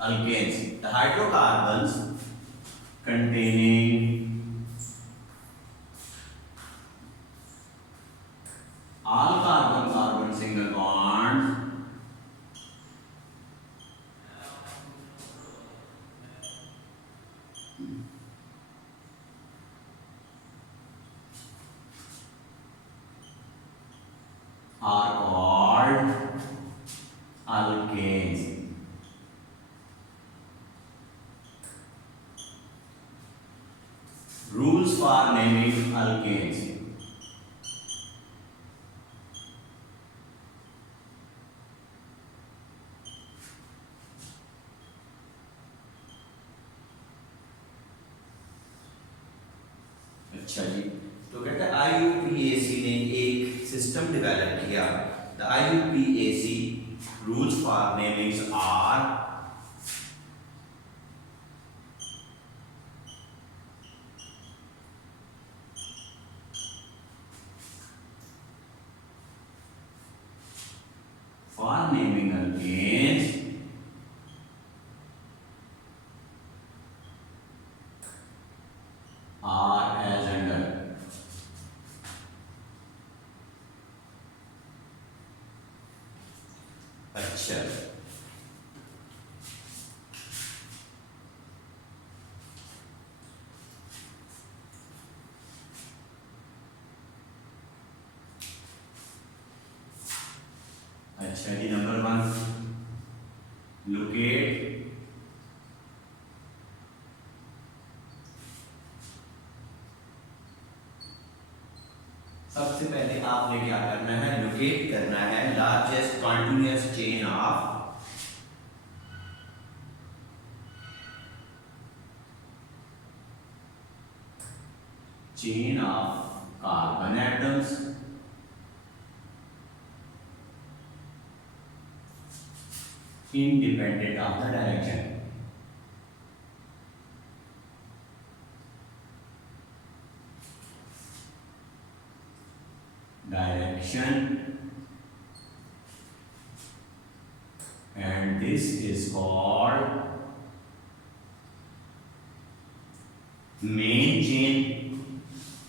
alkanes. The hydrocarbons containing all carbon-carbon single bonds are called alkanes. Rules for naming alkanes. अच्छा जी, तो कहते हैं IUPAC ने एक सिस्टम डेवलप किया. The IUPAC rules for namings are for naming alkanes are as under. अच्छा, अच्छा जी. नंबर 1, लोकेट सबसे पहले आपने क्या करना है, लोकेट करना है largest continuous chain of carbon atoms independent of the direction. And this is called main chain.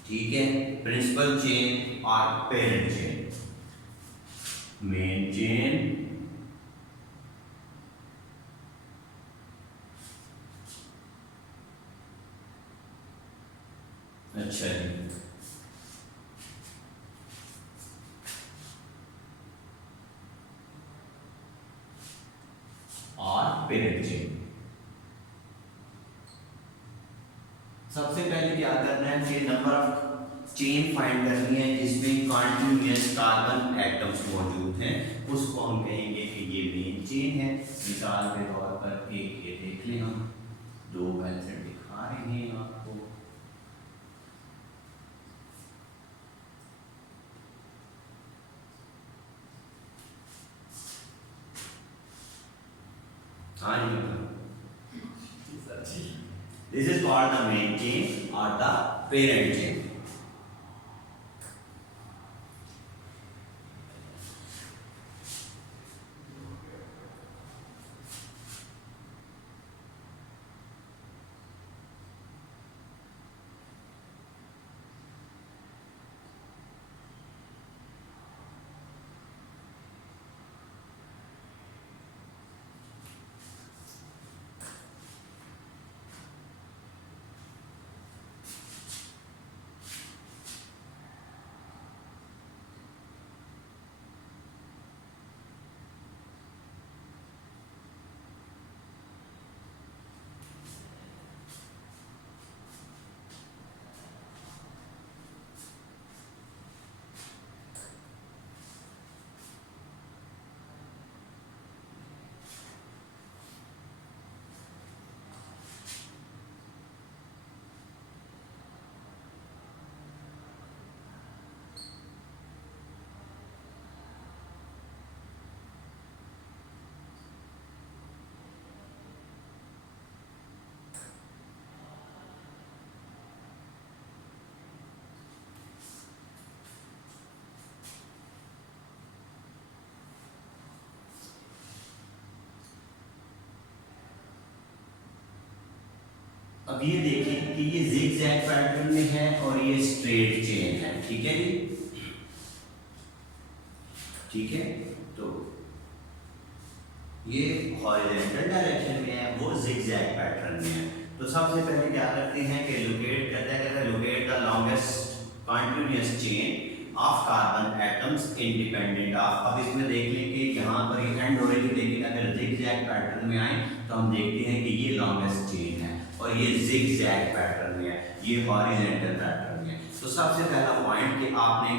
ठीक है, प्रिंसिपल चेन और पेरेंट चेन. मेन चेन, अच्छा जी, और पेरेंट चेन. सबसे पहले क्या करना है कि नंबर ऑफ चेन फाइंड करनी है जिसमें कॉन्टिन्यूअस कार्बन एटम्स मौजूद हैं, उसको हम कहेंगे कि ये मेन चेन है. मिसाल के तौर पर एक ये देख लें, हम दो मेथड दिखा रहे हैं आपको. हाँ जी, this is called the main chain or the parent chain. अब ये देखिए कि ये जिगजैग पैटर्न में है और ये स्ट्रेट चेन है, ठीक है जी, ठीक है। तो ये हॉरिजॉन्टल डायरेक्शन में है, वो जिगजैग पैटर्न में है। तो सबसे पहले क्या करते हैं कि लोकेट कहते हैं locate the longest continuous chain of carbon atoms independent of. अब इसमें देख लें कि यहाँ पर ये एंड हो रही है, लेकिन अगर जिगजैग पैटर्न में आए तो हम देखते हैं कि ये लॉन्गेस्ट चेन है और ये जिगजैग पैटर्न में है, ये हॉरिजॉन्टल पैटर्न में है। तो सबसे पहला पॉइंट कि आपने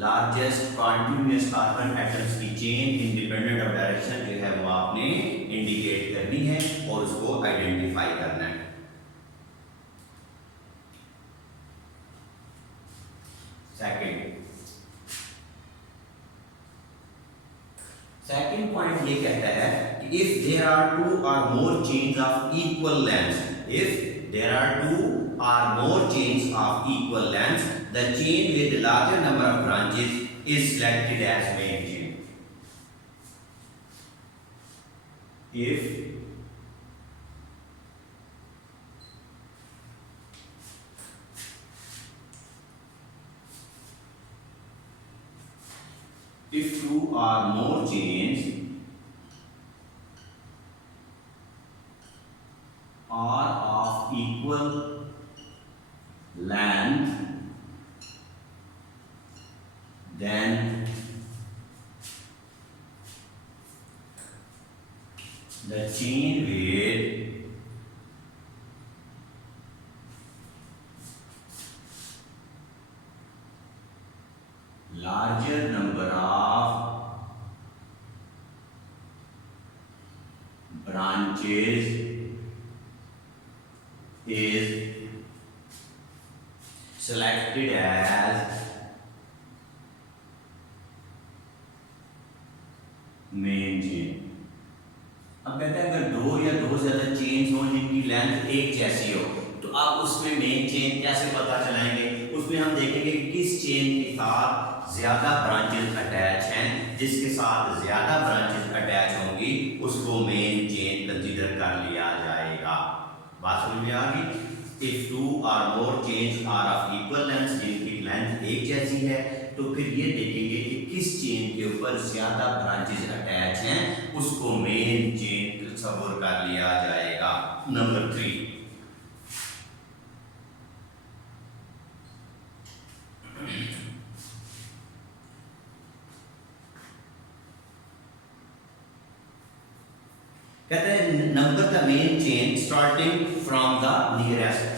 लार्जेस्ट कॉन्टिन्यूअस कार्बन एटम्स की चेन इंडिपेंडेंट ऑफ डायरेक्शन जो है वो आपने इंडिकेट करनी है और उसको आइडेंटिफाई करना है। सेकंड पॉइंट ये कहता है कि if there are two or more chains of equal length, if there are two or more chains of equal length, the chain with larger number of branches is selected as main chain. If two or more chains are of equal length, then the chain with larger number of branches is selected as main chain. अब कहते हैं अगर दो या दो से ज्यादा चेन्स हो जिनकी लेंथ एक जैसी हो तो आप उसमें मेन चेन कैसे पता चलाएंगे? उसमें हम देखेंगे कि किस चेन के साथ ज्यादा ब्रांचेस अटैच हैं, जिसके साथ ज्यादा ब्रांचेस अटैच होंगी उसको मेन चेन कंसीडर कर लिया जाएगा। बात समझ में आ गई? If two or more chains are of equal length, जिनकी लेंथ एक जैसी है, तो फिर ये देखेंगे कि किस चेन के ऊपर ज्यादा ब्रांचेस अटैच हैं उसको मेन चेन तस्वुर कर लिया जाएगा। नंबर 3, कहते हैं number the main chain starting from the nearest.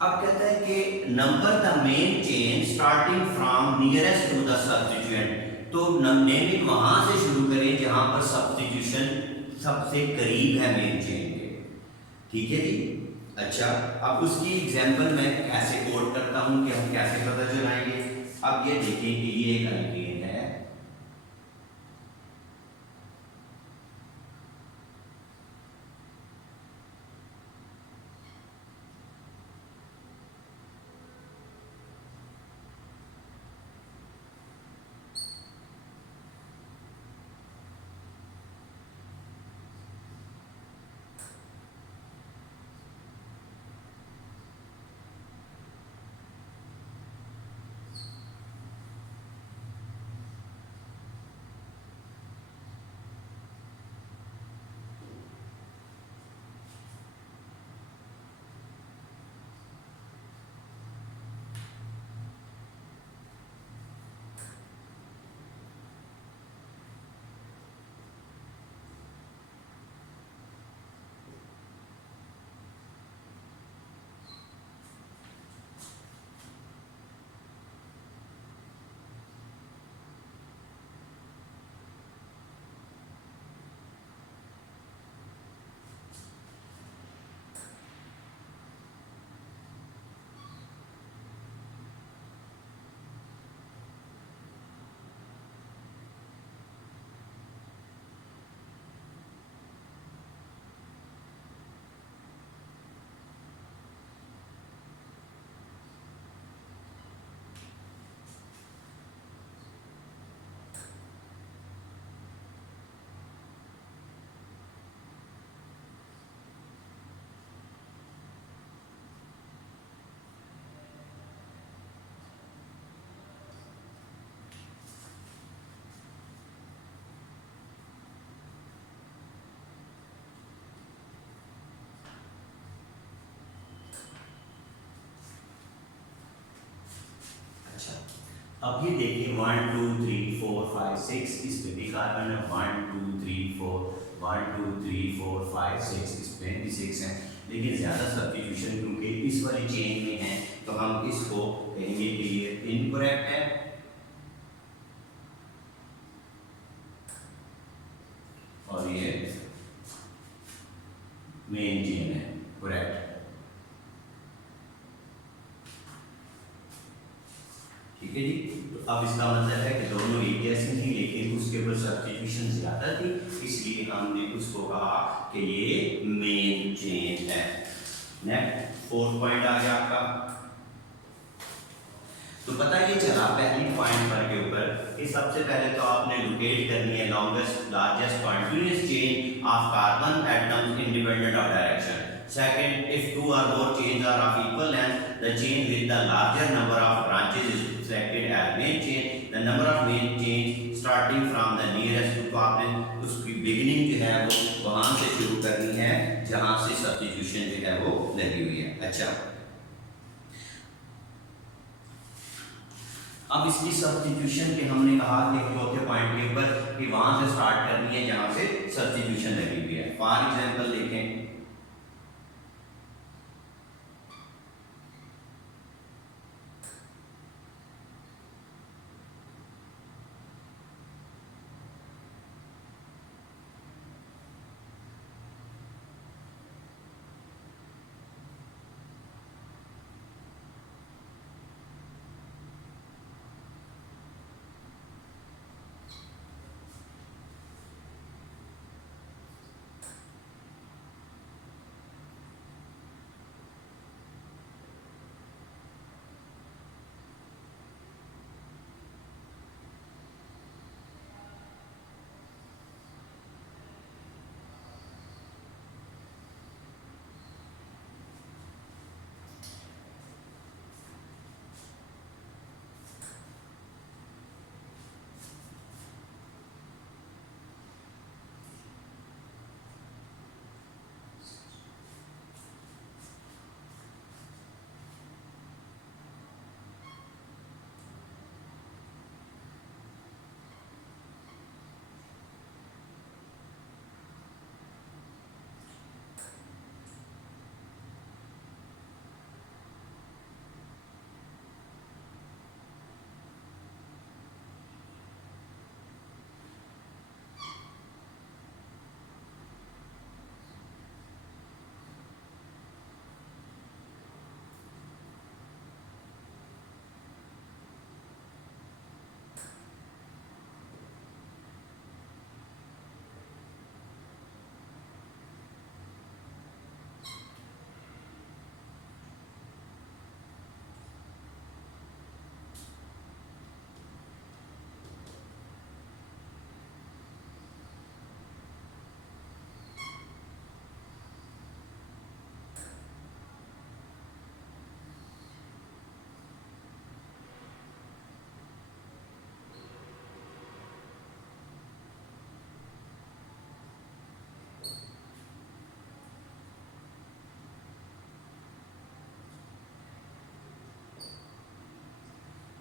अब कहते हैं कि number the main chain starting from nearest to the substituent. तो नेमिंग वहां से शुरू करें जहां पर सब्स्टिट्यूशन सबसे करीब है मेन चेन के, ठीक है जी। अच्छा, अब उसकी एग्जांपल मैं कैसे कोड करता हूं कि हम कैसे पता चलाएंगे। अब ये देखिए कि ये एक अल्केन है, अब ये देखिए 1 2 3 4 5 6 इस पे भी कार्बन है, 1 2 3 4 1 2 3 4 5 6 इस पे भी 6 है, लेकिन ज़्यादा सब्स्टिट्यूशन क्योंकि इस वाली चेन में है तो हम इसको कहेंगे कि ये इनकरेक्ट है और ये मेन चेन है करेक्ट। ठीक है जी, तो अब इसका मतलब है कि दोनों एक जैसे थी लेकिन उसके ऊपर सब्स्टिट्यूशन ज्यादा थी, इसलिए हमने उसको कहा कि ये मेन चेन है। नेक्स्ट 4th पॉइंट आ गया आपका। तो पता ये चला पहली पॉइंट पर के ऊपर कि सबसे पहले तो आपने लोकेट करनी है longest largest continuous chain of carbon atoms independent of direction. Second, if two or more chains are of equal length, the chain with the larger number of branches is selected as main chain. The number of main chains starting from the nearest, तो आपने उसकी बिगिनिंग जो है वो वहाँ से शुरू करनी है जहाँ से सब्स्टिट्यूशन जो है वो लगी हुई है। अच्छा, अब इसकी सब्स्टिट्यूशन के हमने कहा कि चौथे पॉइंट के ऊपर कि वहाँ से स्टार्ट करनी है जहाँ से सब्स्टिट्यूशन लगी हुई है। फॉर एग्जाम्पल देखें,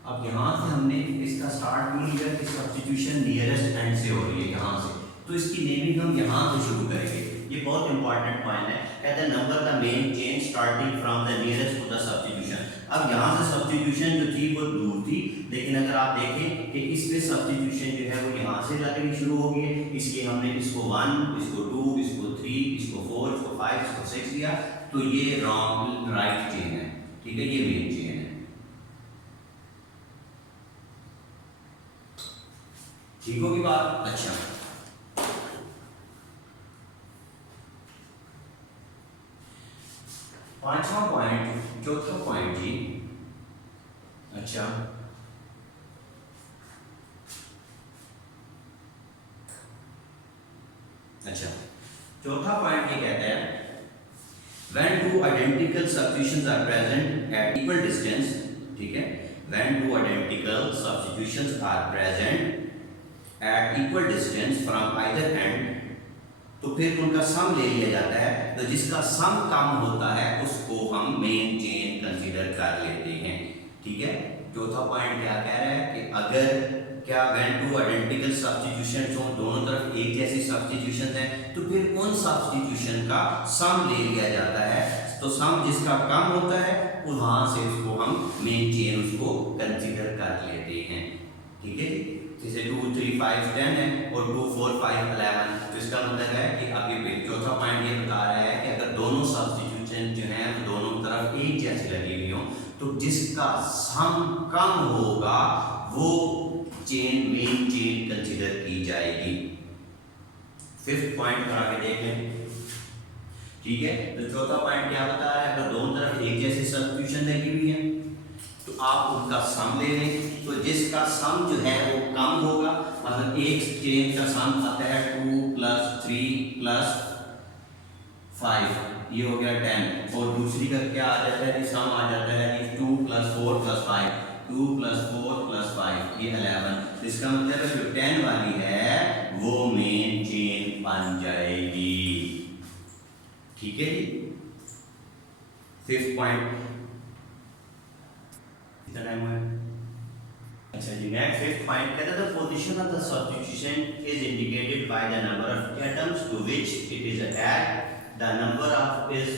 अब यहाँ से हमने इसका स्टार्ट भी लिया कि सब्स्टिट्यूशन नियरेस्ट एंड से हो रही है यहाँ से, तो इसकी नेमिंग हम यहाँ से शुरू करेंगे। ये बहुत इंपॉर्टेंट पॉइंट है, कहते हैं number the main chain starting from the nearest to the substitution. अब यहाँ से सब्स्टिट्यूशन जो थी वो दूर थी, लेकिन अगर आप देखें कि इस पे सब्स्टिट्यूशन जो है वो यहाँ से लगनी शुरू होगी है, इसलिए हमने इसको 1, इसको 2, इसको 3, इसको 4, इसको 5, इसको 6 दिया, तो ये रॉन्ग राइट चेन है। ठीक है, ये मेन चेन है। ठीक होगी बात। अच्छा, पांचवा पॉइंट, चौथा पॉइंट जी। अच्छा, अच्छा, चौथा पॉइंट ये कहता है when two identical substitutions are present at equal distance, ठीक है, when two identical substitutions are present at equal distance from either end, तो फिर उनका सम ले लिया जाता है, तो जिसका सम कम होता है उसको हम मेन चेन कंसीडर कर लेते हैं। ठीक है। चौथा पॉइंट क्या कह रहा है कि अगर क्या व्हेन टू आइडेंटिकल सब्स्टिट्यूशन हो, दोनों तरफ एक जैसी सब्स्टिट्यूशन है, तो फिर उन सब्स्टिट्यूशन का सम ले लिया जाता है। तो सम जिसका कम होता है वहां से उसको हम मेन चेन उसको कंसीडर कर लेते हैं। ठीक है, जैसे 2 3 5 10 है और 2 4 5 11, तो इसका मतलब है कि अभी चौथा पॉइंट ये बता रहा है कि अगर दोनों सब्स्टिट्यूशन जो है वो दोनों तरफ एक जैसी लगी हुई हो, तो जिसका सम कम होगा वो चेन मेन चेन कंसीडर की जाएगी। फिफ्थ पॉइंट पर आगे देख लें। ठीक है, तो चौथा पॉइंट क्या बता रहा है, अगर दोनों तरफ एक जैसी सब्स्टिट्यूशन लगी हुई है तो आप उनका सम ले लें। तो जिसका सम जो है वो कम होगा, मतलब एक चेन का सम आता है 2 + 3 + 5, ये हो गया 10, और दूसरी का क्या आ जाता है, सम आ जाता है कि 2 + 4 + 5, 2 + 4 + 5, ये 11। इसका मतलब है जो 10 वाली है वो मेन चेन बन जाएगी। ठीक है जी, फिफ्थ पॉइंट कितना टाइम हुआ है? अच्छा जी, नेक्स्ट फिफ्थ पॉइंट कहता है the position of the substitution is indicated by the number of atoms to which it is attached, the number of is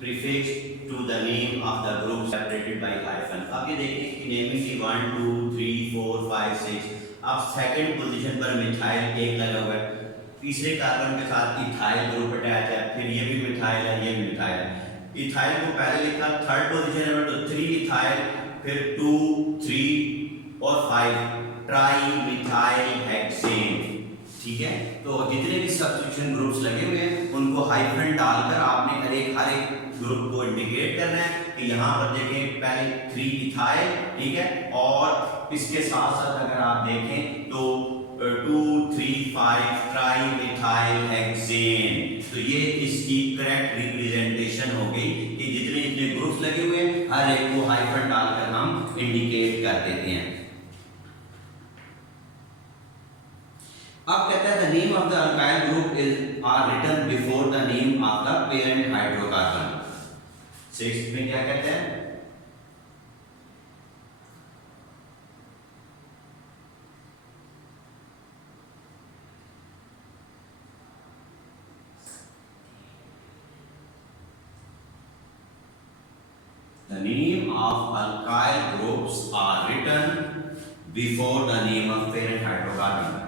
prefix to the name of the group separated by hyphen. अब ये देखिए कि नेमिंग की 1 2 3 4 5 6, अब second position पर मिथाइल एक लगा हुआ है, तीसरे कार्बन के साथ इथाइल ग्रुप अटैच है, फिर ये भी मिथाइल है, ये भी मिथाइल है। इथाइल को पहले लिखा थर्ड पोजीशन है, तो 3 इथाइल, फिर 2 3 और 5 ट्राई मिथाइल हेक्सेन। ठीक है, तो जितने भी सब्स्टिट्यूशन ग्रुप्स लगे हुए हैं उनको हाइफन डालकर आपने हर एक ग्रुप को इंडिकेट करना है कि यहाँ पर देखें पहले 3 इथाइल, ठीक है, और इसके साथ साथ अगर आप देखें तो 2 3 5 ट्राई मिथाइल हेक्सेन। तो ये इसकी करेक्ट रिप्रेजेंटेशन हो गई कि जितने जितने ग्रुप्स लगे हुए हैं हर एक को हाइफन डालकर हम इंडिकेट कर देते हैं। अब कहता है the name of the alkyl group is are written before the name of the parent hydrocarbon. Sixth में क्या कहते हैं, the name of alkyl groups are written before the name of parent hydrocarbon.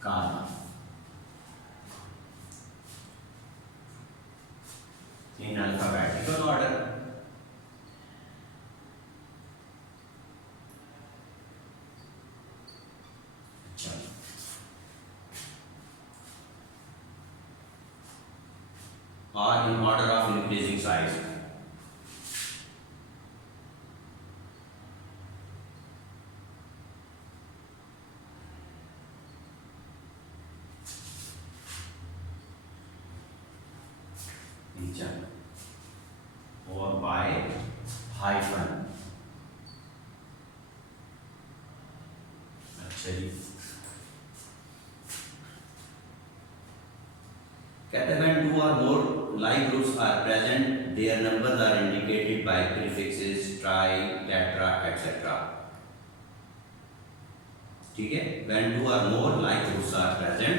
Carbon in alphabetical order. Or in order of increasing size. Or by hyphen. अच्छा जी, कहते हैं when two or more like groups are present, their numbers are indicated by prefixes tri, tetra, etc. ठीक है, when two or more like groups are present,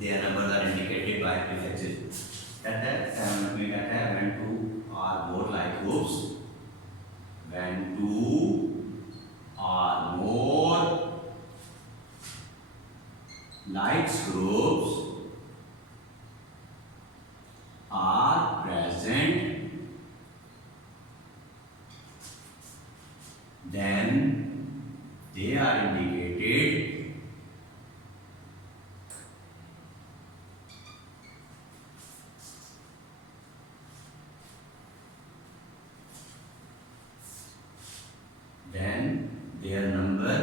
their numbers are indicated by prefixes. कहते हैं when two or more like groups, when two or more like groups are present, then they are indicated then their number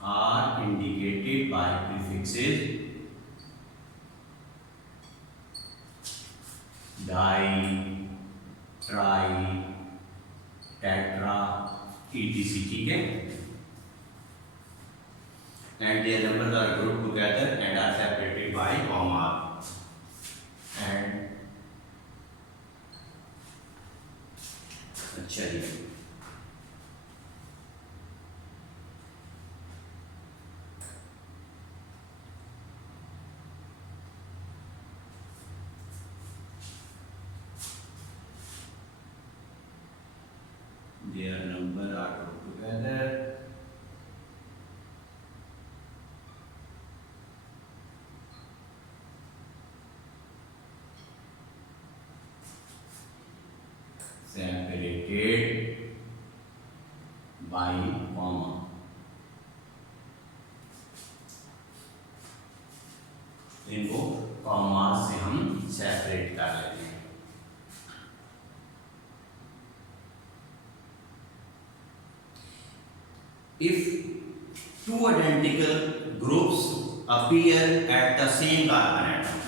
are indicated by prefixes di, tri, tetra etc, ठीक है, and their numbers are grouped together and are separated by comma, and अच्छा जी, their number are grouped together separated by comma, इनको कॉमा से हम सेपरेट कर लेते हैं। If two identical groups appear at the same carbon atom,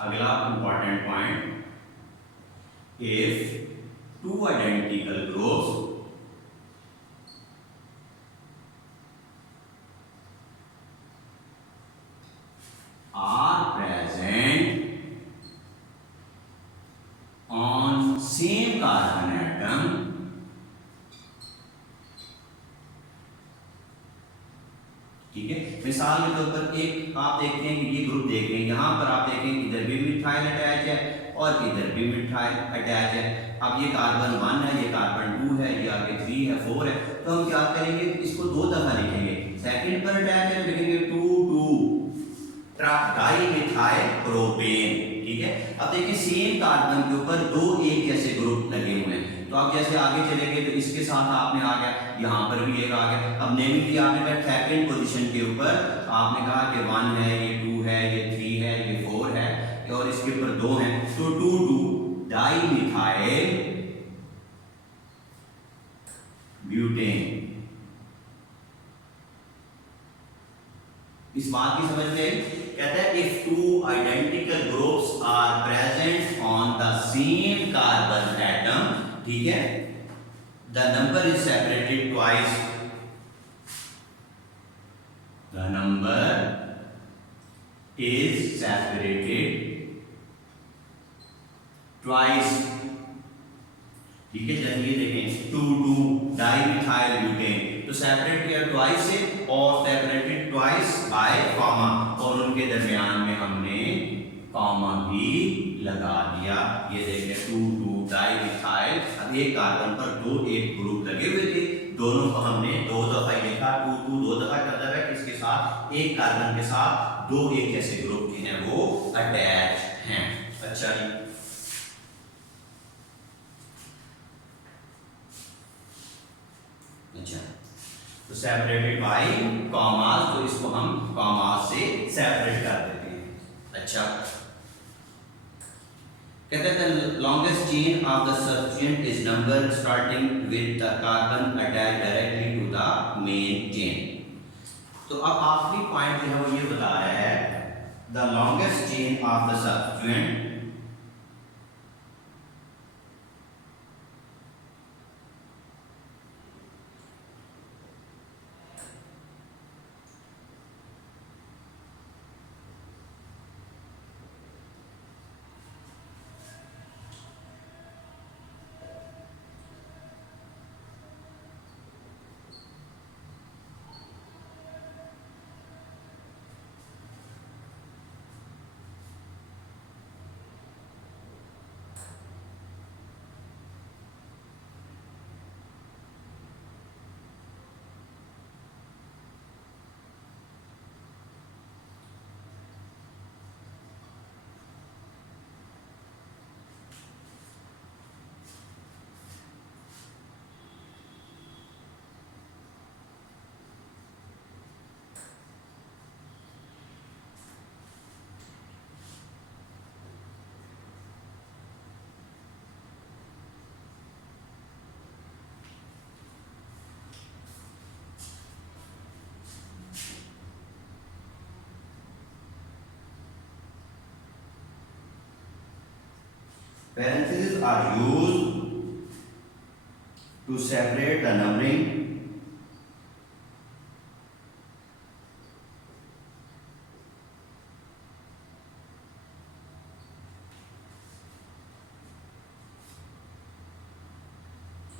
अगला important point, if two identical groups are present on same carbon atom, ठीक है, मिसाल के तौर पर एक आप देखते हैं कि ये ग्रुप देख रहे हैं, यहाँ पर आप देखें इधर भी मिथाइल अटैच है और इधर भी मिथाइल अटैच है। अब ये कार्बन 1 है, ये कार्बन 2 है, ये आगे 3 है, 4 है, तो हम क्या करेंगे, इसको दो दफा लिखेंगे। सेकंड पर अटैच है लिखेंगे 2 डाई मिथाइल प्रोपेन, ठीक है। अब देखिए सेम कार्बन के ऊपर दो एक जैसे ग्रुप लगे हुए हैं, तो आप जैसे आगे चलेंगे तो इसके साथ आपने आ गया, यहाँ पर भी एक आ गया। अब नेमिंग आपने कहा सेकंड पोजीशन के ऊपर आपने कहा कि 1 है, ये 2 है, ये 3 है, ये 4 है और इसके ऊपर 2 है, तो 2 डाई मिथाइल ब्यूटेन। इस बात की समझ में कहता है if two identical groups are present on the same carbon atom, ठीक है, the number is separated twice, the number is separated twice, ठीक है। जैसे ये देखें 2 डाई मिथाइल ब्यूटेन, तो सेपरेट किया ट्वाइस से और सेपरेटेड ट्वाइस बाय कॉमा, और उनके दरमियान में हमने कॉमा भी लगा दिया। ये देखें 2 डाई मिथाइल, अब एक कार्बन पर दो एक ग्रुप लगे हुए थे, दोनों को हमने दो दफा लिखा, 2 दो दफा का मतलब है कि इसके साथ एक कार्बन के साथ दो एक जैसे ग्रुप जो हैं वो अटैच हैं। अच्छा जी, अच्छा, तो सेपरेटेड बाय कॉमास, तो इसको हम कॉमास से सेपरेट कर देते हैं। अच्छा, कहते हैं the longest chain of the substance is number starting with the carbon attach directly to the main chain. तो अब आखिरी पॉइंट जो है वो ये बता रहा है the longest chain of the substance parentheses are used To separate the numbering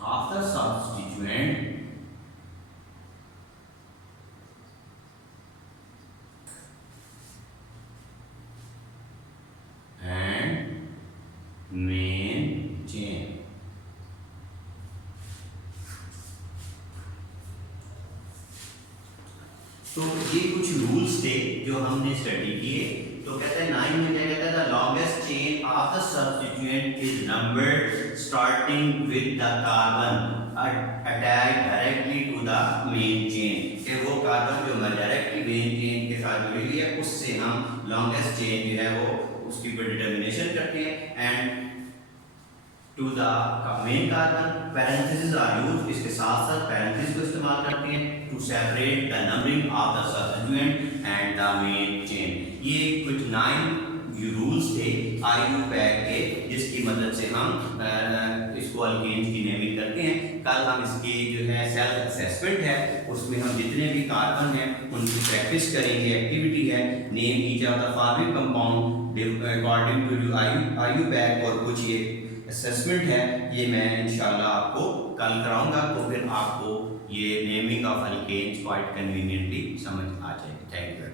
of the substituent and main chain. तो ये कुछ रूल्स थे जो हमने स्टडी किए। तो कहते हैं 9 में क्या कहता है, the longest chain of the substituent is numbered starting with the carbon attach directly to the main chain. कि वो कार्बन जो डायरेक्टली मेन चेन के साथ जुड़ी हुई है उससे हम लॉन्गेस्ट चेन जो है वो उसकी डिटर्मिनेशन करते हैं। And to the main carbon parenthesis are used, इसके साथ साथ पैरेंथेसिस को इस्तेमाल करते हैं to separate the numbering of the substituent and the main chain. ये कुछ 9 रूल्स थे IUPAC के जिसकी मदद से हम इसको अल्केन्स की नेमिंग करते हैं। कल हम इसके जो है सेल्फ असेसमेंट है उसमें हम जितने भी कार्बन हैं उनकी प्रैक्टिस करेंगे। एक्टिविटी है name each of the following compound according to IUPAC और कुछ ये असेसमेंट है, ये मैं इंशाल्लाह आपको कल कराऊंगा। तो फिर आपको ये naming of alkanes quite conveniently समझ आ जाएगी। Thank you.